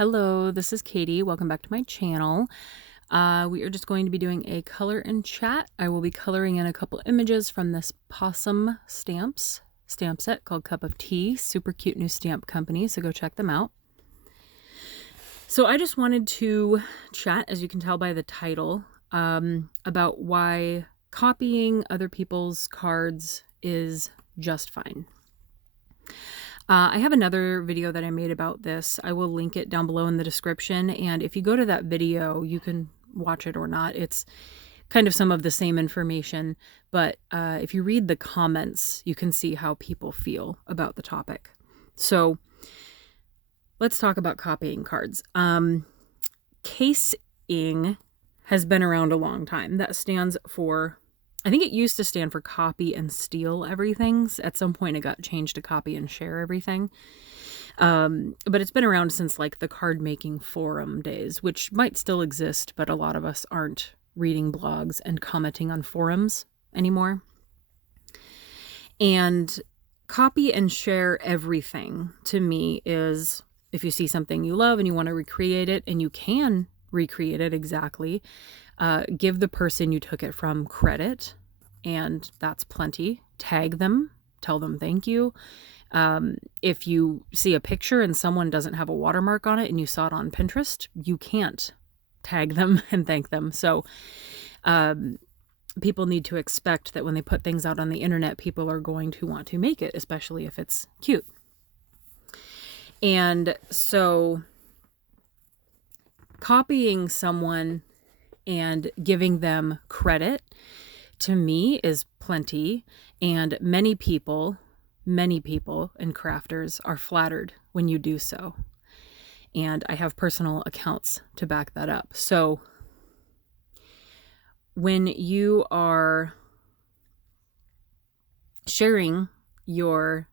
Hello, this is Katie. Welcome back to my channel. We are just going to be doing a color and chat. I will be coloring in a couple images from this Possum Stamps stamp set called Cup of Tea. Super cute new stamp company, so go check them out. So I just wanted to chat, as you can tell by the title, about why copying other people's cards is just fine. I have another video that I made about this. I will link it down below in the description, and if you go to that video, you can watch it or not. It's kind of some of the same information, but if you read the comments, you can see how people feel about the topic. So let's talk about copying cards. Case-ing has been around a long time. That stands for, I think it used to stand for copy and steal everything. At some point it got changed to copy and share everything. But it's been around since like the card making forum days, which might still exist, but a lot of us aren't reading blogs and commenting on forums anymore. And copy and share everything to me is, if you see something you love and you want to recreate it, and you can recreate it exactly, give the person you took it from credit, and that's plenty. Tag them, tell them thank you. If you see a picture and someone doesn't have a watermark on it and you saw it on Pinterest, you can't tag them and thank them. So people need to expect that when they put things out on the internet, people are going to want to make it, especially if it's cute. And so copying someone and giving them credit, to me, is plenty. And many people and crafters are flattered when you do so. And I have personal accounts to back that up. So when you are sharing your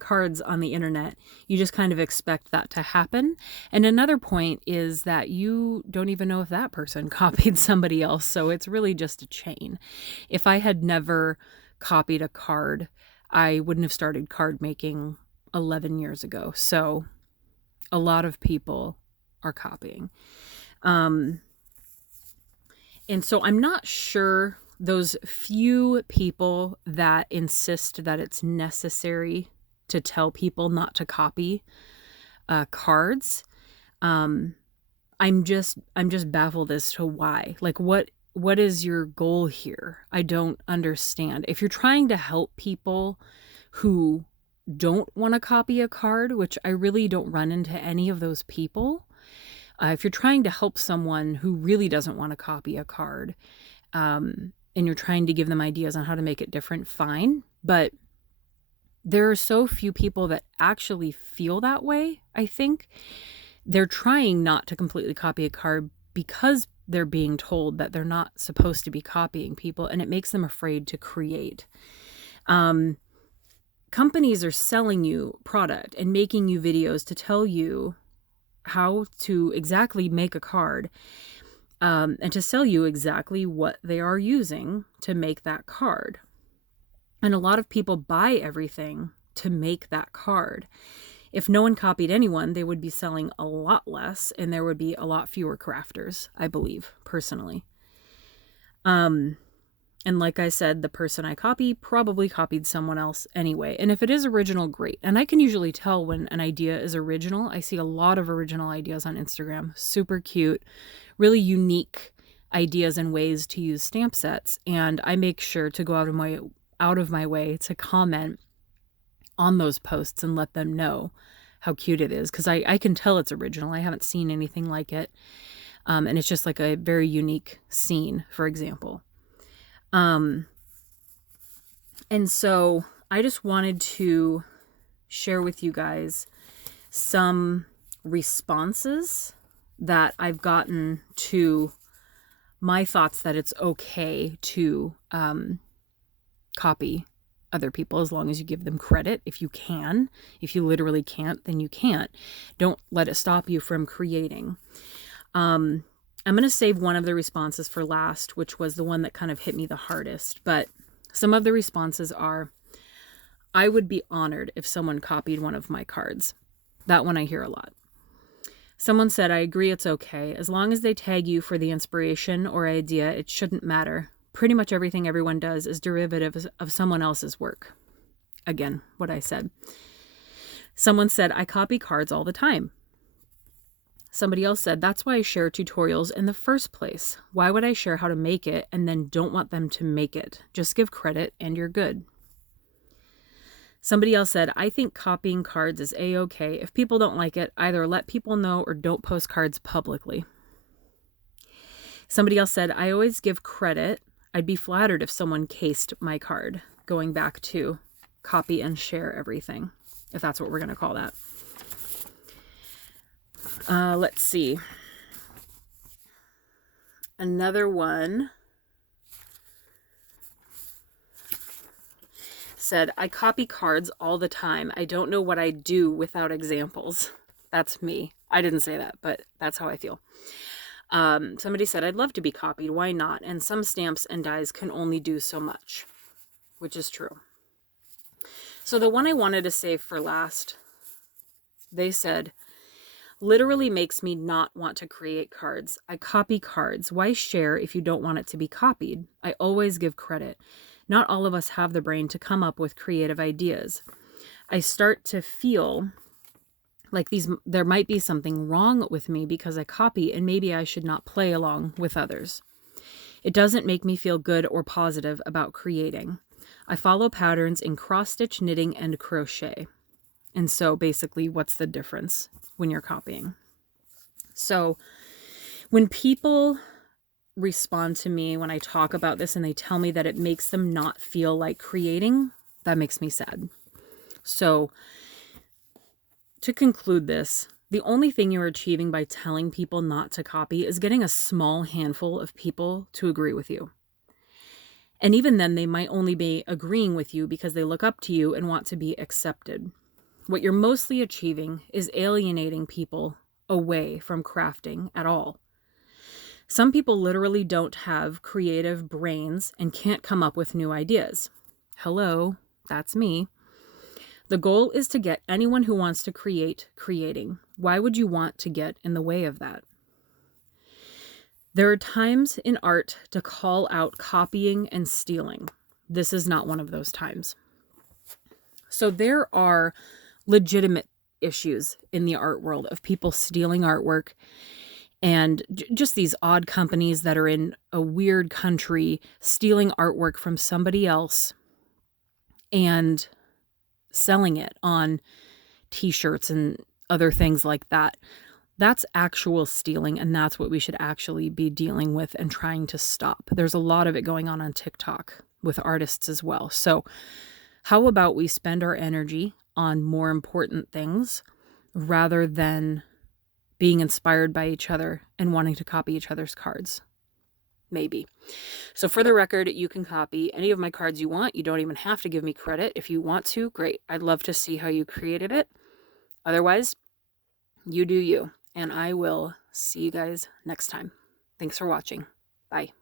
cards on the internet, you just kind of expect that to happen. And another point is that you don't even know if that person copied somebody else, so it's really just a chain. If I had never copied a card, I wouldn't have started card making 11 years ago. So a lot of people are copying. And so I'm not sure those few people that insist that it's necessary to tell people not to copy cards. I'm just baffled as to why. Like, what is your goal here? I don't understand. If you're trying to help people who don't want to copy a card, which I really don't run into any of those people. If you're trying to help someone who really doesn't want to copy a card, and you're trying to give them ideas on how to make it different, fine. But there are so few people that actually feel that way, I think. They're trying not to completely copy a card because they're being told that they're not supposed to be copying people, and it makes them afraid to create. Companies are selling you product and making you videos to tell you how to exactly make a card, and to sell you exactly what they are using to make that card. And a lot of people buy everything to make that card. If no one copied anyone, they would be selling a lot less, and there would be a lot fewer crafters, I believe, personally. And like I said, the person I copy probably copied someone else anyway. And if it is original, great. And I can usually tell when an idea is original. I see a lot of original ideas on Instagram. Super cute, really unique ideas and ways to use stamp sets. And I make sure to go out of my way to comment on those posts and let them know how cute it is. Because I can tell it's original. I haven't seen anything like it. And it's just like a very unique scene, for example. And so I just wanted to share with you guys some responses that I've gotten to my thoughts that it's okay to copy other people as long as you give them credit, if you can. If you literally can't, then you can't. Don't let it stop you from creating. I'm going to save one of the responses for last, which was the one that kind of hit me the hardest. But some of the responses are, I would be honored if someone copied one of my cards. That one I hear a lot. Someone said, I agree it's okay. As long as they tag you for the inspiration or idea, it shouldn't matter. Pretty much everything everyone does is derivative of someone else's work. Again, what I said. Someone said, I copy cards all the time. Somebody else said, that's why I share tutorials in the first place. Why would I share how to make it and then don't want them to make it? Just give credit and you're good. Somebody else said, I think copying cards is a-okay. If people don't like it, either let people know or don't post cards publicly. Somebody else said, I always give credit. I'd be flattered if someone cased my card. Going back to copy and share everything, if that's what we're going to call that. Let's see. Another one said, I copy cards all the time. I don't know what I do without examples. That's me. I didn't say that, but that's how I feel. Somebody said, I'd love to be copied. Why not? And some stamps and dies can only do so much, which is true. So the one I wanted to save for last, they said, literally makes me not want to create cards. I copy cards. Why share if you don't want it to be copied? I always give credit. Not all of us have the brain to come up with creative ideas. I start to feel like there might be something wrong with me because I copy and maybe I should not play along with others. It doesn't make me feel good or positive about creating. I follow patterns in cross-stitch, knitting, and crochet. And so basically, what's the difference when you're copying? So when people respond to me when I talk about this and they tell me that it makes them not feel like creating, that makes me sad. So to conclude this, the only thing you're achieving by telling people not to copy is getting a small handful of people to agree with you. And even then, they might only be agreeing with you because they look up to you and want to be accepted. What you're mostly achieving is alienating people away from crafting at all. Some people literally don't have creative brains and can't come up with new ideas. Hello, that's me. The goal is to get anyone who wants to create creating. Why would you want to get in the way of that? There are times in art to call out copying and stealing. This is not one of those times. So there are legitimate issues in the art world of people stealing artwork and just these odd companies that are in a weird country stealing artwork from somebody else and selling it on t-shirts and other things like that. That's actual stealing, and that's what we should actually be dealing with and trying to stop. There's a lot of it going on TikTok with artists as well. So how about we spend our energy on more important things rather than being inspired by each other and wanting to copy each other's cards? Maybe. So for the record, you can copy any of my cards you want. You don't even have to give me credit. If you want to, great. I'd love to see how you created it. Otherwise, you do you. And I will see you guys next time. Thanks for watching. Bye.